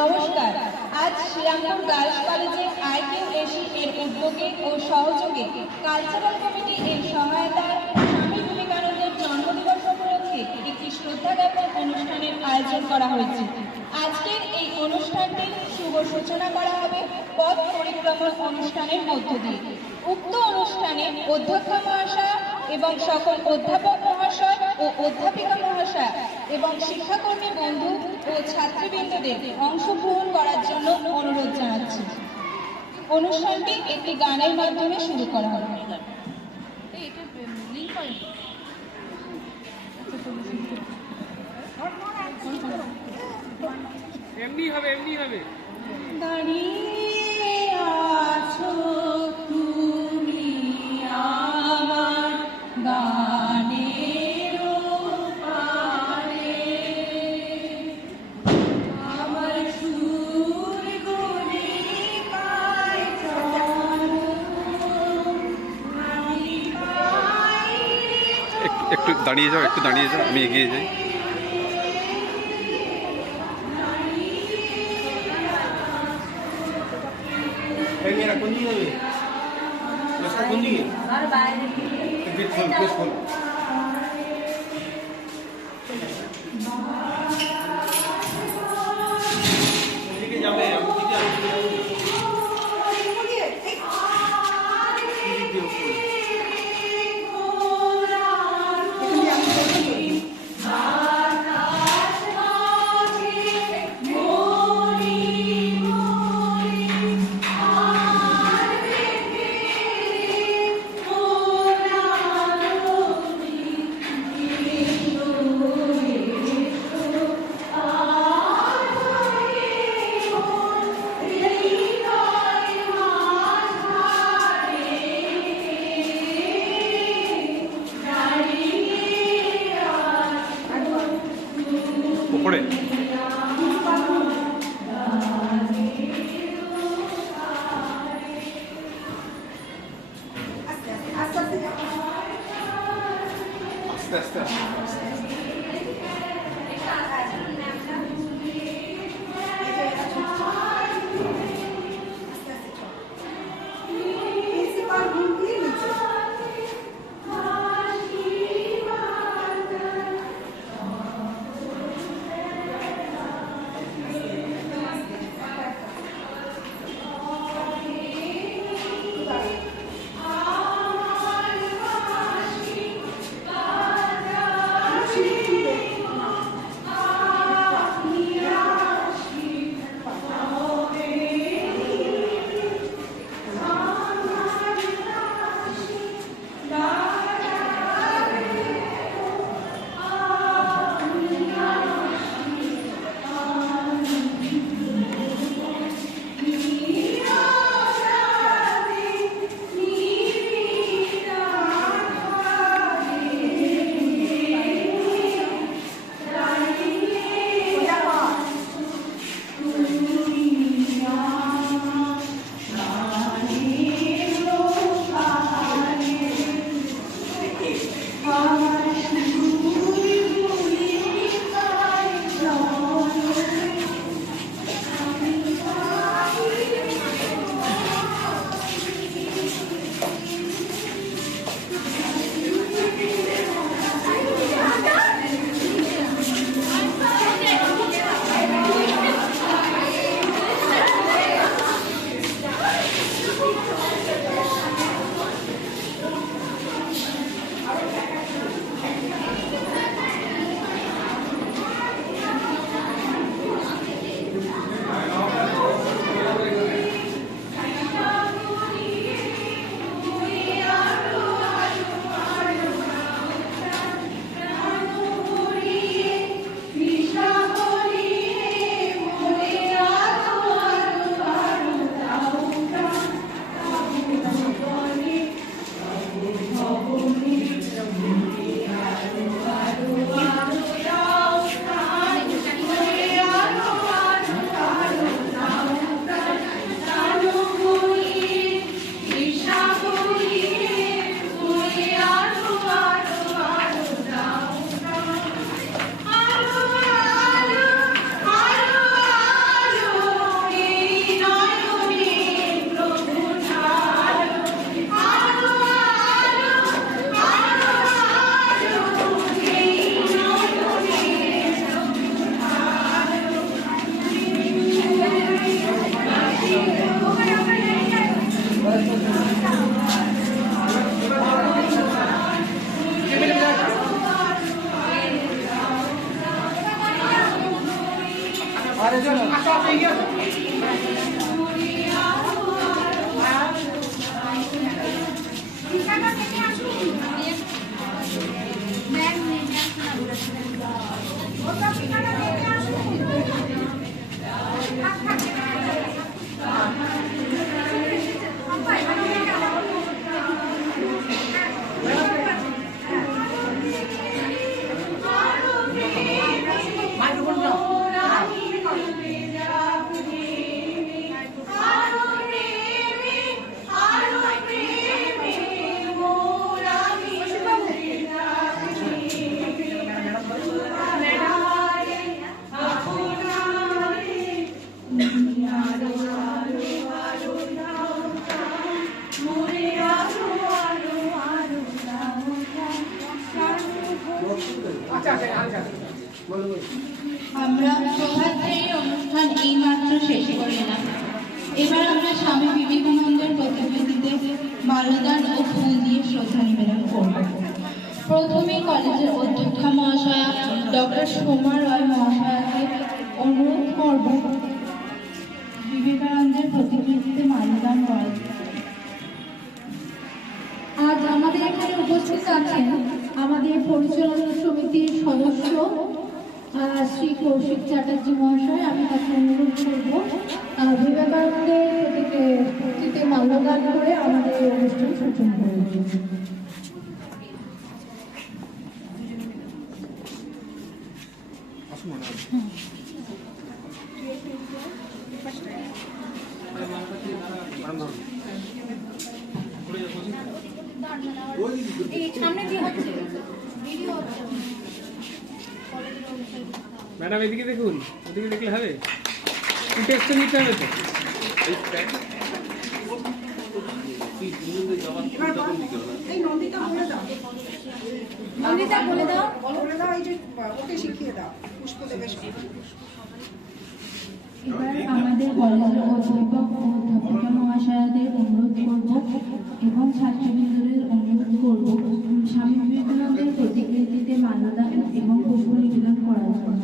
নমস্কার। আজ শ্রীরামপুর গার্লস কলেজে IQAC এর উদ্যোগে ও সহযোগে কালচারাল কমিটি এর সহায়তায় স্বামী বিবেকানন্দের জন্মদিবস উপলক্ষে একটি শ্রদ্ধা জ্ঞাপন অনুষ্ঠানের আয়োজন করা হয়েছে। আজকের এই অনুষ্ঠানটির শুভ সূচনা করা হবে পথ পরিক্রমা অনুষ্ঠানের মধ্য দিয়ে। উক্ত অনুষ্ঠানে অধ্যক্ষ মহাশয় এবং সকল অধ্যাপক মহাশয় ও অধ্যাপিকা মহাশয় এবং শিক্ষাকর্মী বন্ধু ও ছাত্রীবৃন্দদের অংশগ্রহণ করার জন্য অনুরোধ জানাচ্ছি। অনুষ্ঠানটি একটি গানের মাধ্যমে শুরু করা হবে। এমনি হবে দাঁড়িয়ে আছো তুমি আমার গানের পারে, আমার সুর গুলি পায় আমি পাই। একটু দাঁড়িয়ে যাও, আমি এগিয়ে যাই। কোন দিকে যাবে? কোন দিকে? আর বাইরে যাবে উপরে আস্তে আমরা প্রভাতফেরি অনুষ্ঠান এইমাত্র শেষ করলাম। এবার আমরা স্বামী বিবেকানন্দের প্রতিকৃতিতে মাল্যদান ও ফুল দিয়ে শ্রদ্ধা নিবেদন করব। প্রথমে কলেজের অধ্যক্ষা মহাশয়া ডক্টর সোমা রয় মহাশয়াকে অনুরোধ করব বিবেকানন্দের প্রতিকৃতিতে মাল্যদান করার। আজ আমাদের এখানে উপস্থিত আছেন আমাদের পরিচালনা সমিতির সদস্য শ্রী কৌশিক চ্যাটার্জি মহাশয়। আমি তাকে অনুরোধ করব বিবেকানন্দের প্রতিকৃতিতে মাল্যদান করে আমাদের এই অনুষ্ঠান সূচনা করবেন। ম্যাডাম এদিকে দেখুন, ওদিকে দেখলে হবে? টেস্ট নিতে হবে তো। নন্দিতা বলে দাও, এই যে ওকে শিখিয়ে দাও পুষ্প দেবেশ। এবার আমাদের কলেজের অধ্যাপক ও অধ্যাপিকা মহাশয়াদের অনুরোধ করব এবং ছাত্রবৃন্দদের অনুরোধ করব স্বামী বিবেকানন্দের প্রতিকৃতিতে মাল্যদান এবং পুষ্প নিবেদন করার জন্য।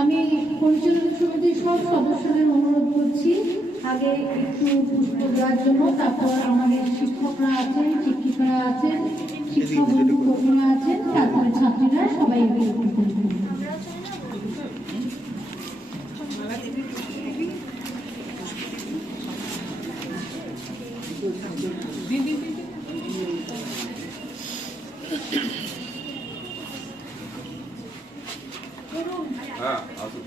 আমি পরিচালনা সমিতির সব সদস্যদের অনুরোধ করছি আগে একটু পুষ্প দেওয়ার জন্য। তারপর আমাদের শিক্ষকরা আছেন, শিক্ষিকারা আছেন, শিক্ষক বন্ধু কর্মীরা আছেন, তারপরে ছাত্রীরা সবাই এগিয়ে একটু করবেন। হ্যাঁ আসুন।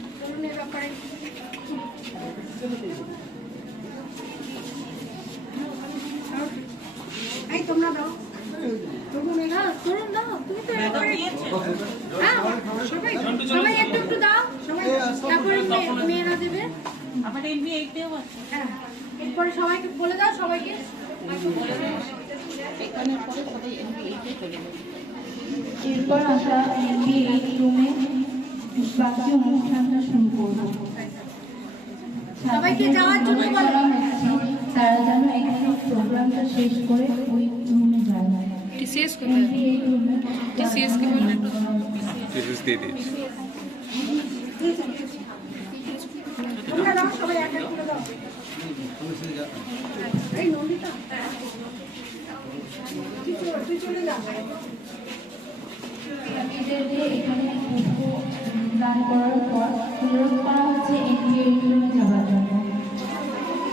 এই তোমরা দাও তরুণ এরা তরুণ দাও, তুমি তো সবাই একটু একটু দাও, সবাই তারপরে মেয়েরা দেবে। আমার এমনি এইটাও আছে। হ্যাঁ, এরপরে সবাইকে বলে দাও, সবাইকে এখানের পরে সবাই এমনি এইটাই চলে যাবে। এরপর আমরা MBA রুমে বাকি অনুষ্ঠানটা শুরু করব। সবাইকে যাওয়ার জন্য বলো। তারা যেন এখানে প্রোগ্রামটা শেষ করে ওই রুমে যায়। টিসিএস কোথায়? MBA রুমে টিসিএস কি বললেন? টিসিএস দিয়ে দিয়েছি। তোমরা দাও, সবাই এক এক করে দাও। এই নন্দিতা তুই চলে যা। মেয়েদেরকে এখানে পুষ্প দান করার পর অনুরোধ করা হচ্ছে MBA রুমে যাওয়ার জন্য।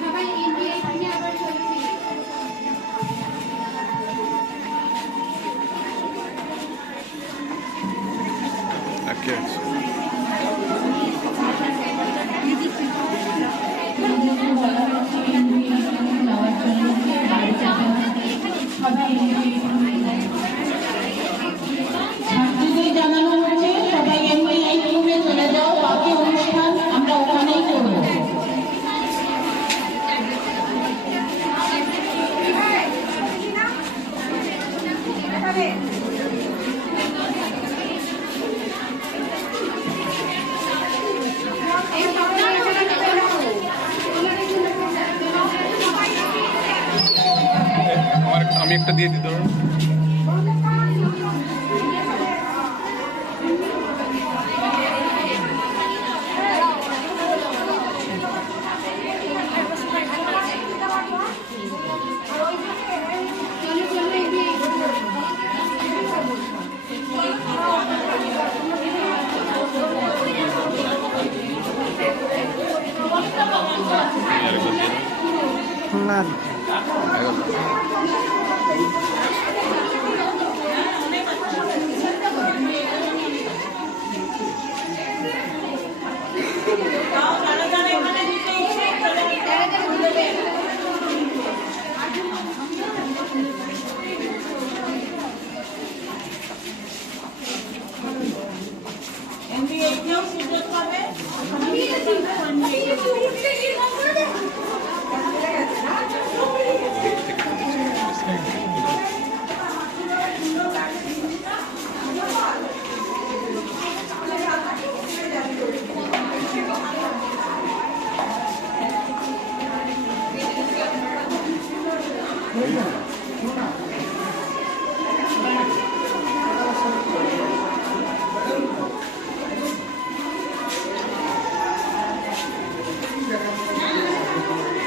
সবাই এগিয়ে এখানে আবার চলছি। আজকে আছে। মেয়েদেরকে বলা হচ্ছে MBA রুমে যাওয়ার জন্য, বাড়ি যাবে না, সবাই MBA রুমে যায়। ছাত্রীদের জানানো হচ্ছে সবাই MBA রুমে চলে যাও, বাকি অনুষ্ঠান আমরা ওখানেই করবো। আমি একটা দিয়ে দিতে পারবো। এই আপনার শোনা